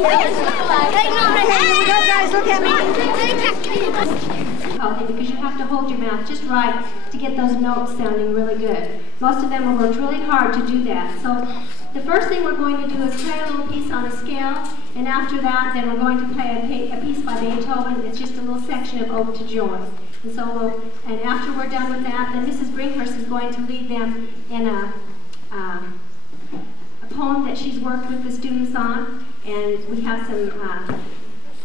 Here we go, guys. Look at me. Because you have to hold your mouth just right to get those notes sounding really good. Most of them will work really hard to do that. So the first thing we're going to do is play a little piece on a scale, and after that, then we're going to play a piece by Beethoven. It's just a little section of Ode to Joy. And so and after we're done with that, then Mrs. Brinkhurst is going to lead them in a poem that she's worked with the students on, and we have some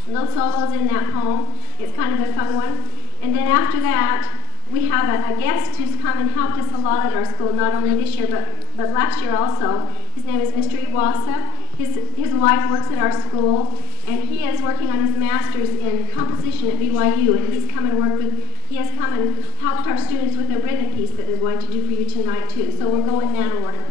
little solos in that poem. It's kind of a fun one. And then after that, we have a guest who's come and helped us a lot at our school, not only this year, but last year also. His name is Mr. Iwasa. His wife works at our school, and he is working on his master's in composition at BYU, and he has come and helped our students with a written piece that they're going to do for you tonight too. So we'll go in that order.